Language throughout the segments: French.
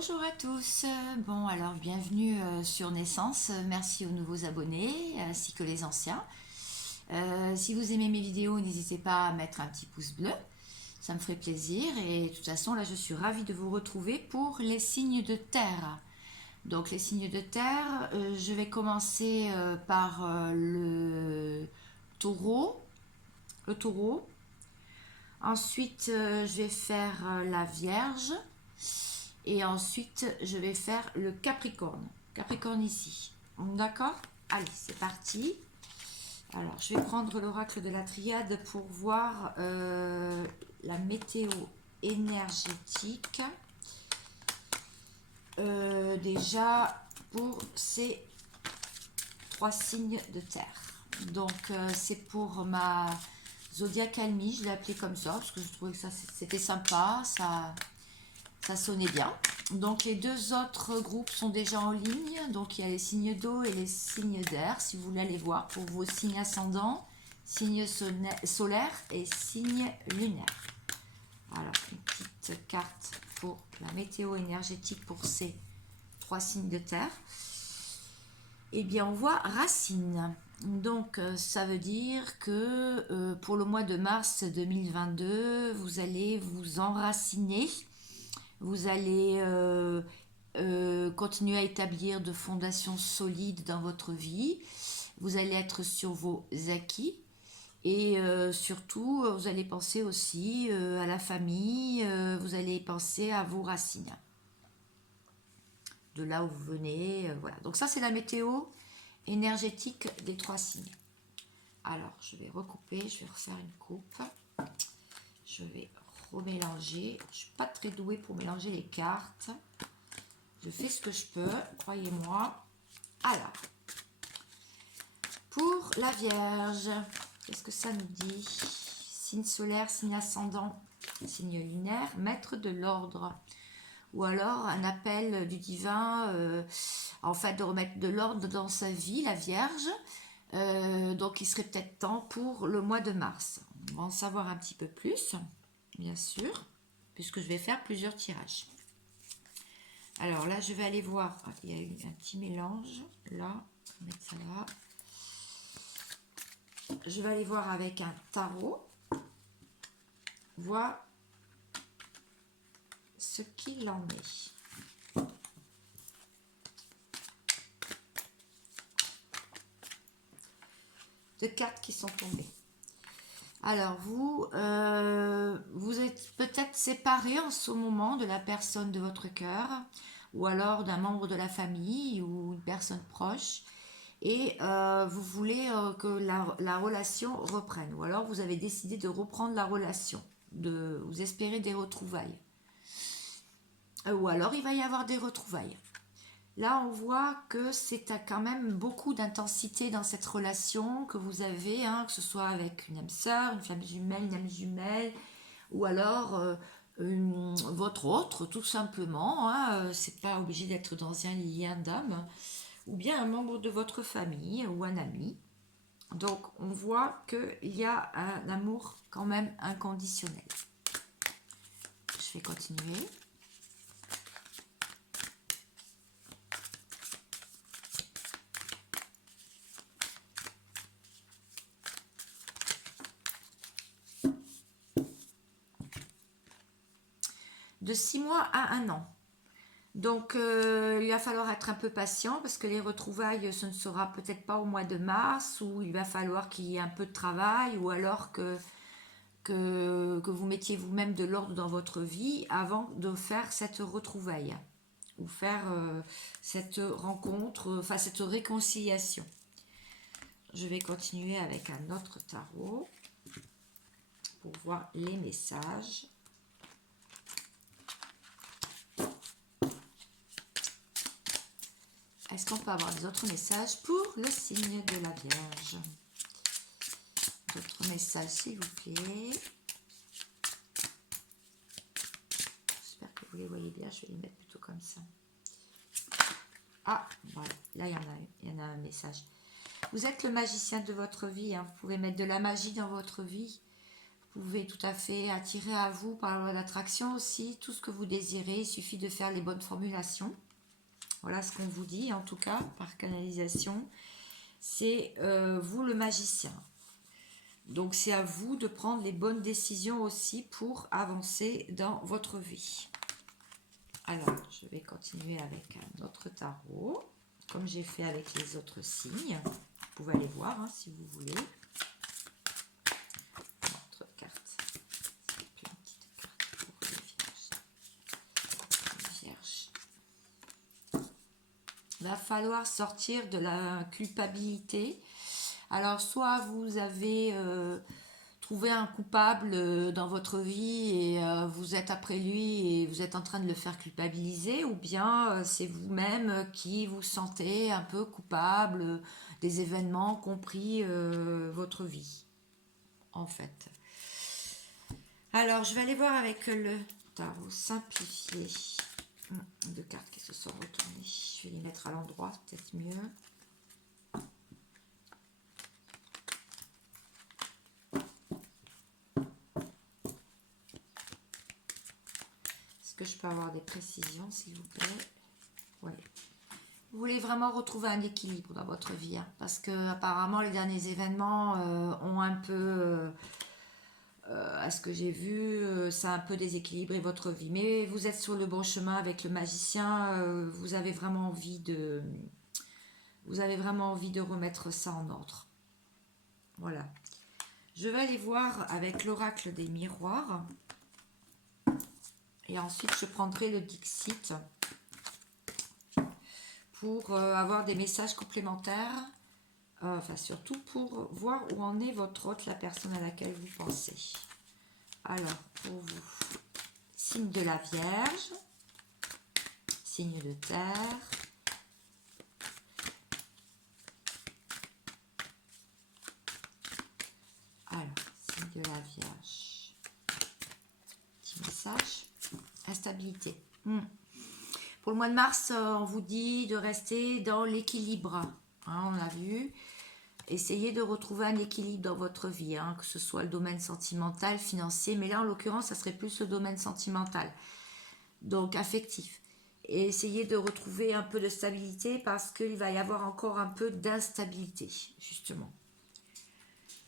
Bonjour à tous, bon alors bienvenue sur Naissance, merci aux nouveaux abonnés ainsi que les anciens. Si vous aimez mes vidéos, n'hésitez pas à mettre un petit pouce bleu, ça me ferait plaisir et de toute façon là je suis ravie de vous retrouver pour les signes de terre. Donc les signes de terre, je vais commencer par taureau, le taureau. Ensuite je vais faire la Vierge. Et ensuite, je vais faire le Capricorne. Capricorne ici. D'accord? Allez, c'est parti. Alors, je vais prendre l'oracle de la triade pour voir la météo énergétique. Déjà, pour ces trois signes de terre. Donc, c'est pour ma zodiacalmie. Je l'ai appelée comme ça parce que je trouvais que ça c'était sympa. Ça sonnait bien. Donc les deux autres groupes sont déjà en ligne. Donc il y a les signes d'eau et les signes d'air. Si vous voulez aller voir pour vos signes ascendants, signes solaires et signes lunaires. Alors une petite carte pour la météo énergétique pour ces trois signes de terre. Eh bien on voit racine. Donc ça veut dire que pour le mois de mars 2022, vous allez vous enraciner. Vous allez continuer à établir de fondations solides dans votre vie. Vous allez être sur vos acquis. Et surtout, vous allez penser aussi à la famille. Vous allez penser à vos racines. De là où vous venez. Voilà. Donc ça, c'est la météo énergétique des trois signes. Alors, je vais recouper. Je vais refaire une coupe. Je vais remélanger. Je ne suis pas très douée pour mélanger les cartes. Je fais ce que je peux, croyez-moi. Alors, pour la Vierge, qu'est-ce que ça nous dit? Signe solaire, signe ascendant, signe lunaire, maître de l'ordre. Ou alors un appel du divin, en fait, de remettre de l'ordre dans sa vie, la Vierge. Donc, il serait peut-être temps pour le mois de mars. On va en savoir un petit peu plus. Bien sûr, puisque je vais faire plusieurs tirages. Alors là, je vais aller voir. Il y a eu un petit mélange. Là, on va mettre ça là. Je vais aller voir avec un tarot. Voir ce qu'il en est. Deux cartes qui sont tombées. Alors, vous êtes peut-être séparé en ce moment de la personne de votre cœur, ou alors d'un membre de la famille, ou une personne proche, et vous voulez que la relation reprenne, ou alors vous avez décidé de reprendre la relation, vous espérez des retrouvailles, ou alors il va y avoir des retrouvailles. Là, on voit que c'est quand même beaucoup d'intensité dans cette relation que vous avez, hein, que ce soit avec une âme sœur, une flamme jumelle, une âme jumelle, ou alors votre autre, tout simplement. Hein, c'est pas obligé d'être dans un lien d'âme, ou bien un membre de votre famille ou un ami. Donc, on voit qu'il y a un amour quand même inconditionnel. Je vais continuer. De 6 mois à 1 an. Donc, il va falloir être un peu patient parce que les retrouvailles, ce ne sera peut-être pas au mois de mars, où il va falloir qu'il y ait un peu de travail, ou alors que vous mettiez vous-même de l'ordre dans votre vie avant de faire cette retrouvaille, ou faire cette rencontre, enfin cette réconciliation. Je vais continuer avec un autre tarot pour voir les messages. Est-ce qu'on peut avoir des autres messages pour le signe de la Vierge? D'autres messages, s'il vous plaît. J'espère que vous les voyez bien. Je vais les mettre plutôt comme ça. Ah, voilà. Là, il y en a un message. Vous êtes le magicien de votre vie. Hein. Vous pouvez mettre de la magie dans votre vie. Vous pouvez tout à fait attirer à vous par la loi d'attraction aussi tout ce que vous désirez. Il suffit de faire les bonnes formulations. Voilà ce qu'on vous dit, en tout cas, par canalisation. C'est vous le magicien. Donc c'est à vous de prendre les bonnes décisions aussi pour avancer dans votre vie. Alors, je vais continuer avec un autre tarot, comme j'ai fait avec les autres signes. Vous pouvez aller voir hein, si vous voulez. Autre carte. Plein de petites cartes pour les vierges. Il va falloir sortir de la culpabilité. Alors, soit vous avez trouvé un coupable dans votre vie et vous êtes après lui et vous êtes en train de le faire culpabiliser, ou bien c'est vous-même qui vous sentez un peu coupable des événements compris votre vie, en fait. Alors, je vais aller voir avec le tarot simplifié. Deux cartes qui se sont retournées. Je vais les mettre à l'endroit, peut-être mieux. Est-ce que je peux avoir des précisions, s'il vous plaît? Oui. Vous voulez vraiment retrouver un équilibre dans votre vie, hein, parce que apparemment les derniers événements ont un peu, à ce que j'ai vu, ça a un peu déséquilibré votre vie. Mais vous êtes sur le bon chemin avec le magicien. Vous avez vraiment envie de remettre ça en ordre. Voilà. Je vais aller voir avec l'oracle des miroirs. Et ensuite, je prendrai le Dixit pour avoir des messages complémentaires. Enfin, surtout pour voir où en est votre hôte, la personne à laquelle vous pensez. Alors, pour vous, signe de la Vierge, signe de terre, alors, signe de la Vierge, petit message, instabilité. Pour le mois de mars, on vous dit de rester dans l'équilibre, hein, on l'a vu. Essayez de retrouver un équilibre dans votre vie, hein, que ce soit le domaine sentimental, financier, mais là en l'occurrence ça serait plus le domaine sentimental, donc affectif. Et essayez de retrouver un peu de stabilité parce qu'il va y avoir encore un peu d'instabilité, justement.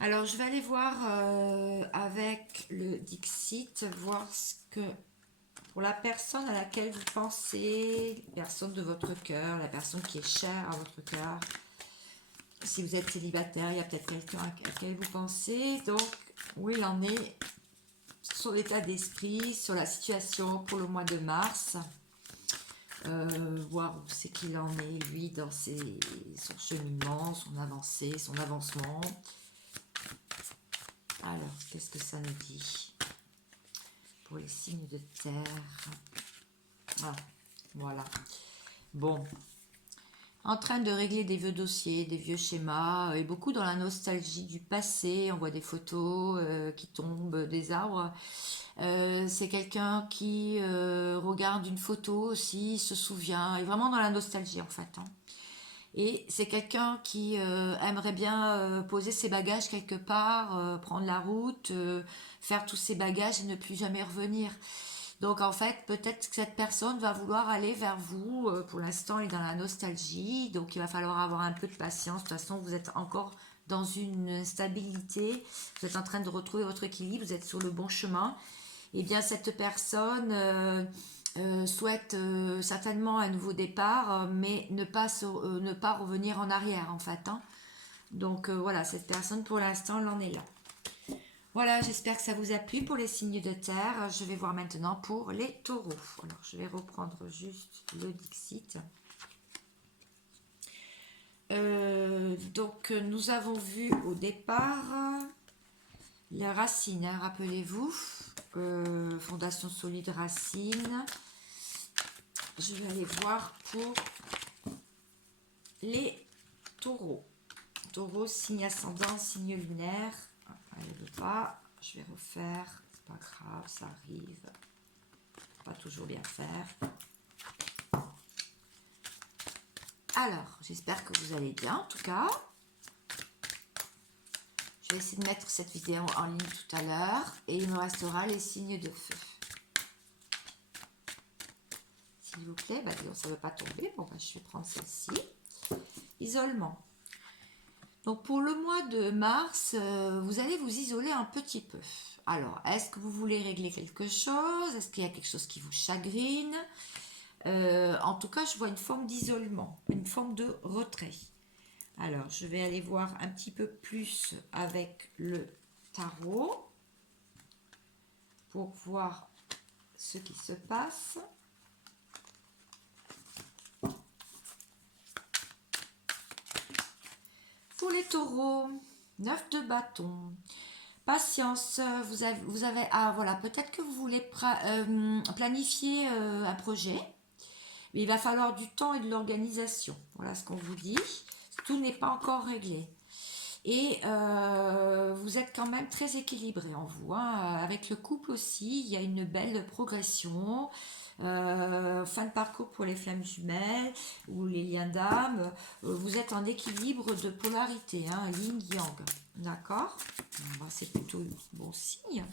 Alors je vais aller voir avec le Dixit, voir ce que, pour la personne à laquelle vous pensez, la personne de votre cœur, la personne qui est chère à votre cœur. Si vous êtes célibataire, il y a peut-être quelqu'un à laquelle vous pensez. Donc, où il en est sur l'état d'esprit, sur la situation pour le mois de mars. Voir où c'est qu'il en est, lui, dans son cheminement, son avancée, son avancement. Alors, qu'est-ce que ça nous dit pour les signes de terre? Ah, voilà. Bon. En train de régler des vieux dossiers, des vieux schémas, et beaucoup dans la nostalgie du passé. On voit des photos qui tombent des arbres. C'est quelqu'un qui regarde une photo aussi, se souvient, est vraiment dans la nostalgie en fait, hein. Et c'est quelqu'un qui aimerait bien poser ses bagages quelque part, prendre la route, faire tous ses bagages et ne plus jamais revenir. Donc en fait, peut-être que cette personne va vouloir aller vers vous. Pour l'instant, elle est dans la nostalgie. Donc il va falloir avoir un peu de patience. De toute façon, vous êtes encore dans une stabilité. Vous êtes en train de retrouver votre équilibre. Vous êtes sur le bon chemin. Et bien cette personne souhaite certainement un nouveau départ, mais ne pas revenir en arrière en fait, hein. Donc voilà, cette personne pour l'instant, elle en est là. Voilà, j'espère que ça vous a plu pour les signes de terre. Je vais voir maintenant pour les taureaux. Alors, je vais reprendre juste le Dixit. Donc, nous avons vu au départ les racines, hein, rappelez-vous. Fondation solide racines. Je vais aller voir pour les taureaux. Taureau, signe ascendant, signe lunaire. Elle ne veut pas, je vais refaire, c'est pas grave, ça arrive, pas toujours bien faire. Alors, j'espère que vous allez bien en tout cas. Je vais essayer de mettre cette vidéo en ligne tout à l'heure. Et il me restera les signes de feu. S'il vous plaît, bah, ça ne veut pas tomber. Bon, bah, je vais prendre celle-ci. Isolement. Donc pour le mois de mars, vous allez vous isoler un petit peu. Alors, est-ce que vous voulez régler quelque chose? Est-ce qu'il y a quelque chose qui vous chagrine? En tout cas, je vois une forme d'isolement, une forme de retrait. Alors, je vais aller voir un petit peu plus avec le tarot pour voir ce qui se passe. Pour les taureaux, 9 de bâton. Patience, vous avez ah voilà, peut-être que vous voulez planifier un projet, mais il va falloir du temps et de l'organisation. Voilà ce qu'on vous dit. Tout n'est pas encore réglé. Et vous êtes quand même très équilibré en vous, hein. Avec le couple aussi, il y a une belle progression. Fin de parcours pour les flammes jumelles ou les liens d'âme. Vous êtes en équilibre de polarité, hein, yin-yang. D'accord? C'est plutôt bon signe.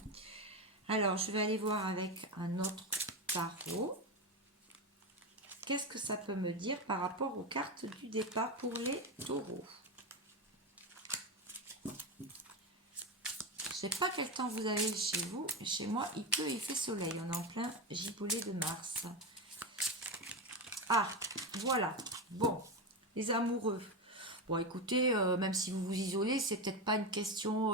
Alors, je vais aller voir avec un autre tarot. Qu'est-ce que ça peut me dire par rapport aux cartes du départ pour les taureaux? Je ne sais pas quel temps vous avez chez vous. Chez moi, il pleut et il fait soleil. On est en plein giboulée de mars. Ah, voilà. Bon, les amoureux. Bon, écoutez, même si vous vous isolez, c'est peut-être pas une question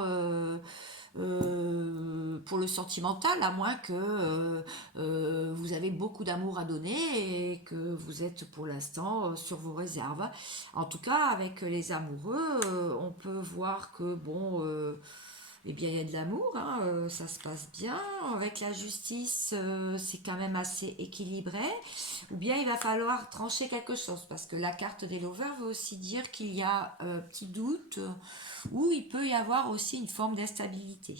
pour le sentimental, à moins que vous avez beaucoup d'amour à donner et que vous êtes pour l'instant sur vos réserves. En tout cas, avec les amoureux, on peut voir que, bon... eh bien, il y a de l'amour, hein, ça se passe bien. Avec la justice, c'est quand même assez équilibré. Ou bien il va falloir trancher quelque chose, parce que la carte des lovers veut aussi dire qu'il y a petit doute, ou il peut y avoir aussi une forme d'instabilité.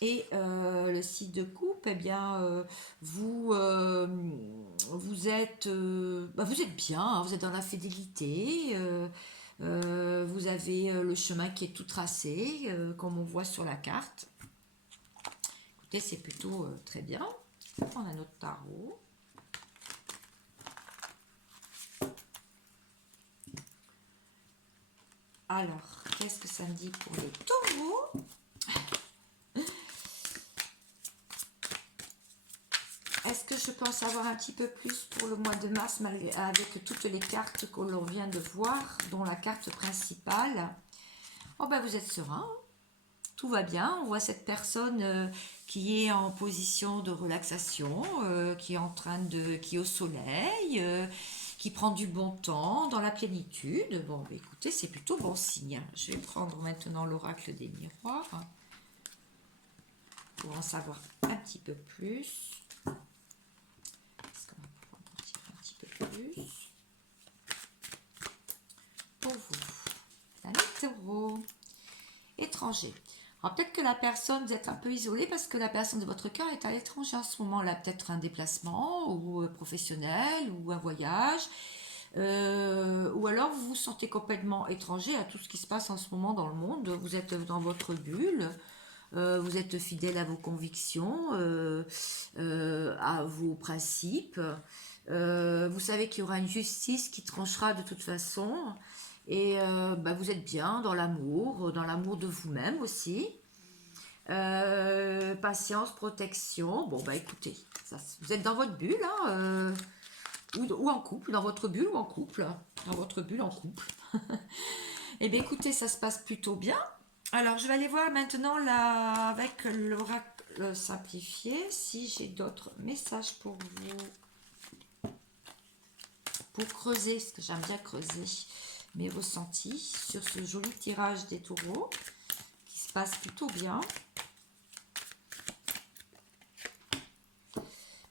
Et le site de coupe, eh bien, vous êtes bien, hein, vous êtes dans la fidélité. Vous avez le chemin qui est tout tracé, comme on voit sur la carte. Écoutez, c'est plutôt très bien. Je vais prendre un autre tarot. Alors, qu'est-ce que ça me dit pour les taureaux? Est-ce que je peux en savoir un petit peu plus pour le mois de mars avec toutes les cartes que l'on vient de voir, dont la carte principale? Oh ben vous êtes serein, tout va bien. On voit cette personne qui est en position de relaxation, qui est qui est au soleil, qui prend du bon temps, dans la plénitude. Bon, ben écoutez, c'est plutôt bon signe. Je vais prendre maintenant l'oracle des miroirs pour en savoir un petit peu plus. Plus pour vous, amis taureau, étranger. Alors peut-être que la personne, vous êtes un peu isolé parce que la personne de votre cœur est à l'étranger en ce moment-là, peut-être un déplacement ou professionnel ou un voyage, ou alors vous vous sentez complètement étranger à tout ce qui se passe en ce moment dans le monde. Vous êtes dans votre bulle. Vous êtes fidèle à vos convictions, à vos principes. Vous savez qu'il y aura une justice qui tranchera de toute façon. Et vous êtes bien dans l'amour de vous-même aussi. Patience, protection. Bon, bah écoutez, vous êtes dans votre bulle, hein, ou en couple, dans votre bulle ou en couple. Dans votre bulle en couple. Et bien écoutez, ça se passe plutôt bien. Alors, je vais aller voir maintenant avec l'oracle simplifié si j'ai d'autres messages pour vous. Pour creuser, parce que j'aime bien creuser mes ressentis sur ce joli tirage des taureaux qui se passe plutôt bien.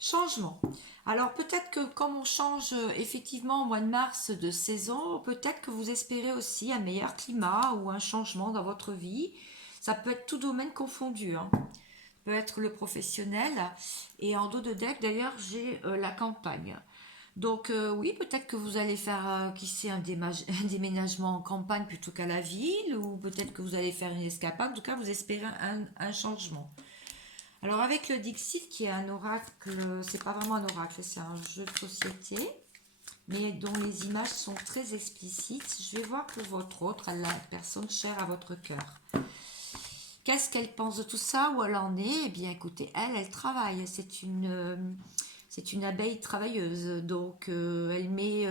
Changement. Alors peut-être que comme on change effectivement au mois de mars de saison, peut-être que vous espérez aussi un meilleur climat ou un changement dans votre vie. Ça peut être tout domaine confondu, hein. Ça peut être le professionnel. Et en dos de deck, d'ailleurs, j'ai la campagne. Donc oui, peut-être que vous allez faire, qui sait, un déménagement en campagne plutôt qu'à la ville, ou peut-être que vous allez faire une escapade. En tout cas, vous espérez un changement. Alors avec le Dixit, qui est un oracle, c'est pas vraiment un oracle, c'est un jeu de société, mais dont les images sont très explicites. Je vais voir pour votre autre, la personne chère à votre cœur. Qu'est-ce qu'elle pense de tout ça, où elle en est? Eh bien, écoutez, elle travaille. C'est une abeille travailleuse. Donc, elle met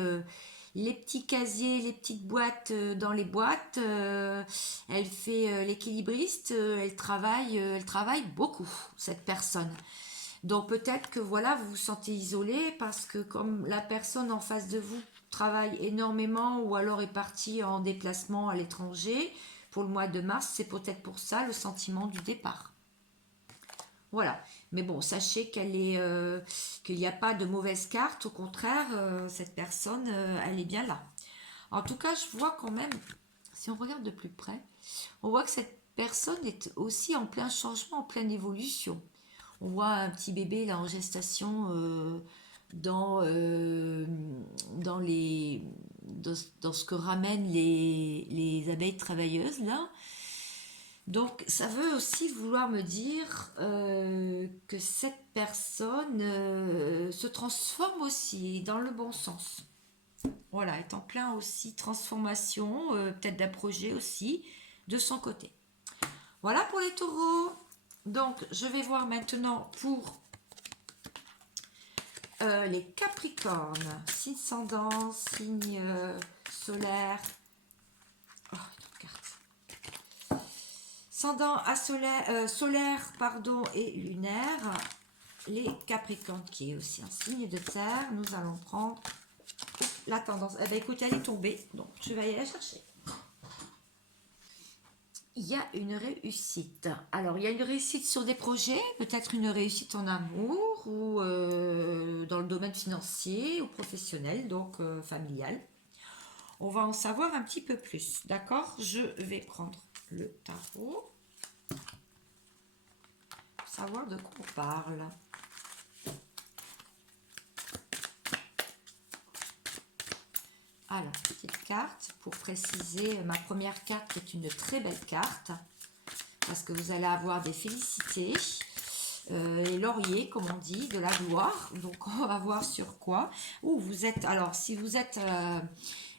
les petits casiers, les petites boîtes dans les boîtes. Elle fait l'équilibriste. Elle travaille beaucoup, cette personne. Donc, peut-être que voilà, vous vous sentez isolé parce que comme la personne en face de vous travaille énormément ou alors est partie en déplacement à l'étranger pour le mois de mars, c'est peut-être pour ça le sentiment du départ. Voilà. Mais bon, sachez qu'il n'y a pas de mauvaise carte. Au contraire, cette personne, elle est bien là. En tout cas, je vois quand même, si on regarde de plus près, on voit que cette personne est aussi en plein changement, en pleine évolution. On voit un petit bébé là en gestation dans, euh, dans, les, dans ce que ramènent les abeilles travailleuses là. Donc, ça veut aussi vouloir me dire que cette personne se transforme aussi dans le bon sens. Voilà, est en plein aussi transformation, peut-être d'un projet aussi, de son côté. Voilà pour les taureaux. Donc, je vais voir maintenant pour les capricornes. Signe ascendant, signe solaire. Oh, une carte. Ascendant à solaire pardon, et lunaire, les Capricornes qui est aussi un signe de terre, nous allons prendre la tendance. Eh bien, écoutez, elle est tombée, donc je vais aller la chercher. Il y a une réussite. Alors, il y a une réussite sur des projets, peut-être une réussite en amour ou dans le domaine financier ou professionnel, donc familial. On va en savoir un petit peu plus, d'accord? Je vais prendre le tarot. Savoir de quoi on parle. Alors, petite carte pour préciser, ma première carte est une très belle carte parce que vous allez avoir des félicités, les lauriers comme on dit, de la gloire. Donc on va voir sur quoi. Ou vous êtes, alors si vous êtes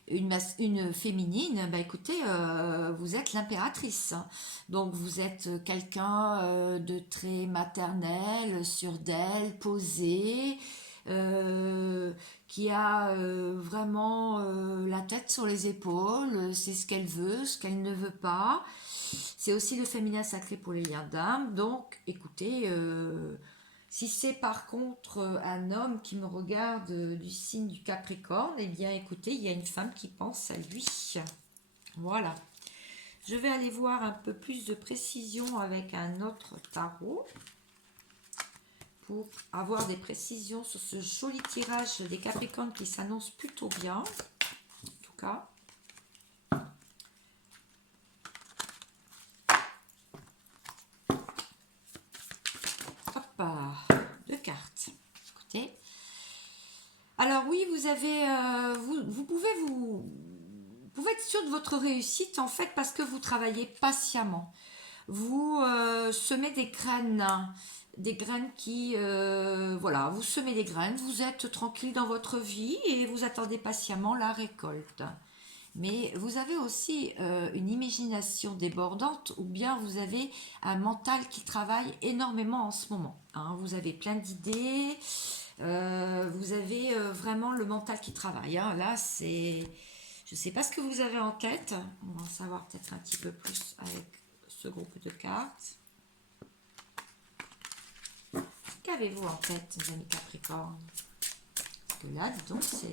une féminine, bah écoutez, vous êtes l'impératrice. Donc vous êtes quelqu'un de très maternel, sûr d'elle, posé, qui a vraiment la tête sur les épaules, c'est ce qu'elle veut, ce qu'elle ne veut pas. C'est aussi le féminin sacré pour les liens d'âme. Donc écoutez, si c'est par contre un homme qui me regarde du signe du Capricorne, eh bien écoutez, il y a une femme qui pense à lui. Voilà. Je vais aller voir un peu plus de précision avec un autre tarot pour avoir des précisions sur ce joli tirage des Capricornes qui s'annonce plutôt bien. En tout cas. Hop, deux cartes. Écoutez. Alors oui, vous avez, vous pouvez être sûr de votre réussite en fait parce que vous travaillez patiemment. Vous semez des graines qui, voilà, vous semez des graines, vous êtes tranquille dans votre vie et vous attendez patiemment la récolte. Mais vous avez aussi une imagination débordante ou bien vous avez un mental qui travaille énormément en ce moment. Hein. Vous avez plein d'idées, vous avez vraiment le mental qui travaille. Hein. Là, c'est... Je ne sais pas ce que vous avez en tête. On va en savoir peut-être un petit peu plus avec ce groupe de cartes. Qu'avez-vous en tête, mes amis Capricorne? Parce que là, dis donc, c'est...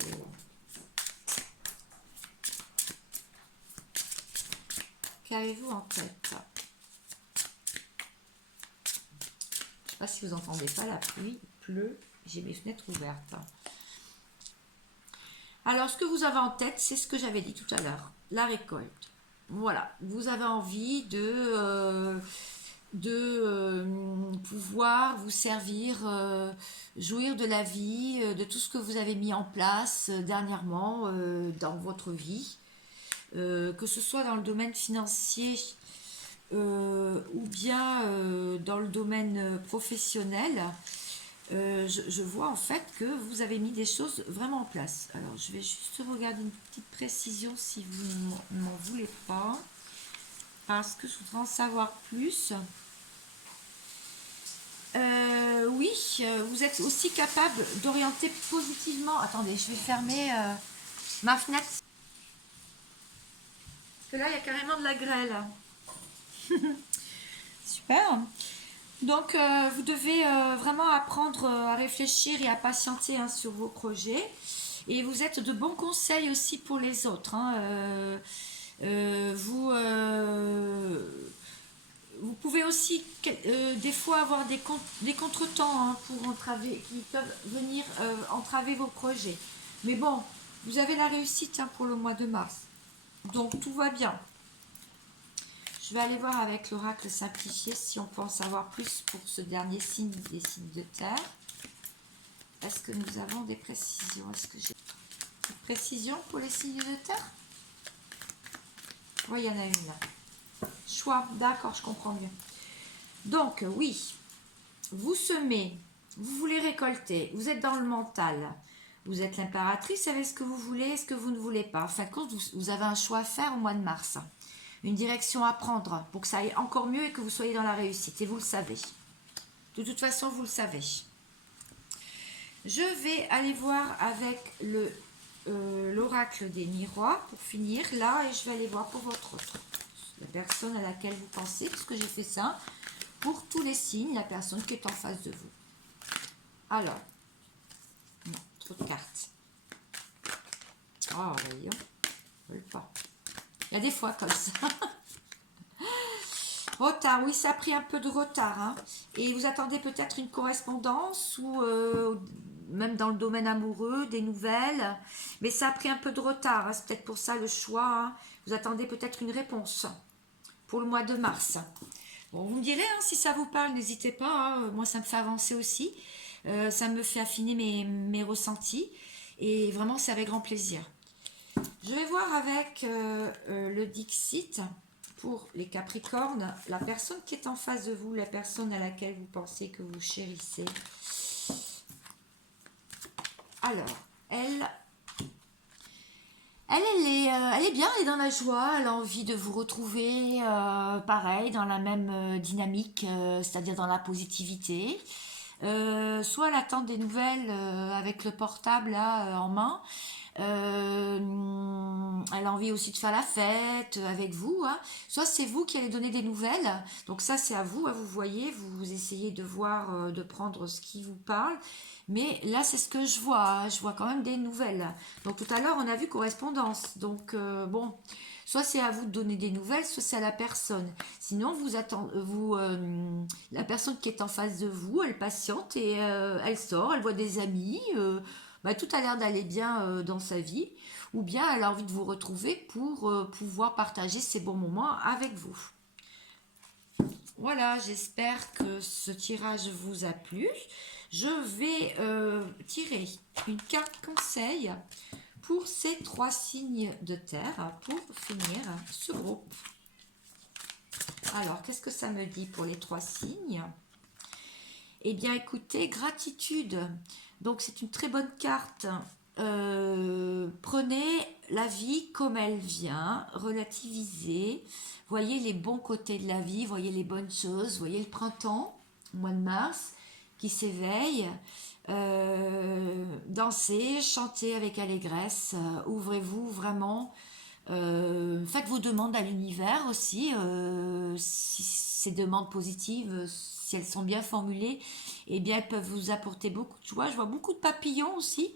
Qu'avez-vous en tête? Je ne sais pas si vous entendez pas la pluie, il pleut, j'ai mes fenêtres ouvertes. Alors, ce que vous avez en tête, c'est ce que j'avais dit tout à l'heure, la récolte. Voilà, vous avez envie pouvoir vous servir, jouir de la vie, de tout ce que vous avez mis en place dernièrement dans votre vie, que ce soit dans le domaine financier ou bien dans le domaine professionnel. Je vois en fait que vous avez mis des choses vraiment en place. Alors je vais juste regarder une petite précision si vous ne m'en voulez pas, parce que je voudrais en savoir plus. Oui, vous êtes aussi capable d'orienter positivement. Attendez, je vais fermer ma fenêtre. Parce que là, il y a carrément de la grêle. Super. Donc, vous devez vraiment apprendre à réfléchir et à patienter hein, sur vos projets. Et vous êtes de bons conseils aussi pour les autres. Hein. Vous pouvez aussi des fois avoir des contretemps hein, pour entraver, qui peuvent venir entraver vos projets. Mais bon, vous avez la réussite hein, pour le mois de mars. Donc tout va bien. Je vais aller voir avec l'oracle simplifié si on peut en savoir plus pour ce dernier signe des signes de terre. Est-ce que nous avons des précisions? Est-ce que j'ai des précisions pour les signes de terre? Oui, il y en a une là. Choix, d'accord, je comprends mieux. Donc, oui, vous semez, vous voulez récolter, vous êtes dans le mental, vous êtes l'impératrice, savez ce que vous voulez, ce que vous ne voulez pas. En fin de compte, vous avez un choix à faire au mois de mars, une direction à prendre pour que ça aille encore mieux et que vous soyez dans la réussite. Et vous le savez. De toute façon, vous le savez. Je vais aller voir avec l'oracle des miroirs pour finir là et je vais aller voir pour votre autre. La personne à laquelle vous pensez, puisque j'ai fait ça pour tous les signes, la personne qui est en face de vous. Alors, non, trop de cartes. Oh, voyons, je ne veux pas. Il y a des fois comme ça. Retard, oui, ça a pris un peu de retard. Hein. Et vous attendez peut-être une correspondance ou même dans le domaine amoureux, des nouvelles. Mais ça a pris un peu de retard. Hein. C'est peut-être pour ça le choix. Hein. Vous attendez peut-être une réponse pour le mois de mars. Bon, vous me direz hein, si ça vous parle, n'hésitez pas. Hein. Moi, ça me fait avancer aussi. Ça me fait affiner mes ressentis. Et vraiment, c'est avec grand plaisir. Je vais voir avec le Dixit pour les Capricornes, la personne qui est en face de vous, la personne à laquelle vous pensez que vous chérissez. Alors, elle est bien, elle est dans la joie, elle a envie de vous retrouver, pareil, dans la même dynamique, c'est-à-dire dans la positivité. Soit elle attend des nouvelles avec le portable là en main. Elle a envie aussi de faire la fête avec vous. Hein. Soit c'est vous qui allez donner des nouvelles. Donc ça c'est à vous. Hein, vous voyez, vous essayez de voir, de prendre ce qui vous parle. Mais là c'est ce que je vois. Hein. Je vois quand même des nouvelles. Donc tout à l'heure on a vu correspondance. Donc bon. Soit c'est à vous de donner des nouvelles, soit c'est à la personne. Sinon, la personne qui est en face de vous, elle patiente et elle sort, elle voit des amis. Tout a l'air d'aller bien dans sa vie. Ou bien elle a envie de vous retrouver pour pouvoir partager ces bons moments avec vous. Voilà, j'espère que ce tirage vous a plu. Je vais tirer une carte conseil pour ces 3 signes de terre pour finir ce groupe. Alors, qu'est-ce que ça me dit pour les 3 signes? Eh bien, écoutez, gratitude. Donc, c'est une très bonne carte. Prenez la vie comme elle vient, relativisez, voyez les bons côtés de la vie, voyez les bonnes choses, voyez le printemps, au mois de mars, qui s'éveille. Dansez, chantez avec allégresse, ouvrez-vous vraiment, faites vos demandes à l'univers aussi, si ces demandes positives, si elles sont bien formulées, eh bien elles peuvent vous apporter beaucoup de joie. Je vois beaucoup de papillons aussi,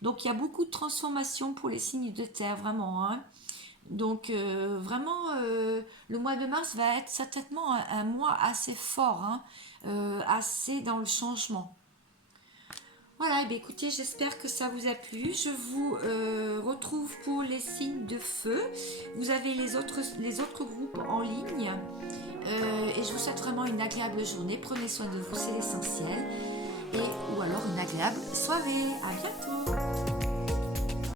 donc il y a beaucoup de transformations pour les signes de terre, vraiment. Hein. Donc vraiment, le mois de mars va être certainement mois assez fort, hein, assez dans le changement. Voilà, et bien écoutez, j'espère que ça vous a plu. Je vous retrouve pour les signes de feu. Vous avez les autres groupes en ligne. Et je vous souhaite vraiment une agréable journée. Prenez soin de vous, c'est l'essentiel. Et ou alors une agréable soirée. À bientôt.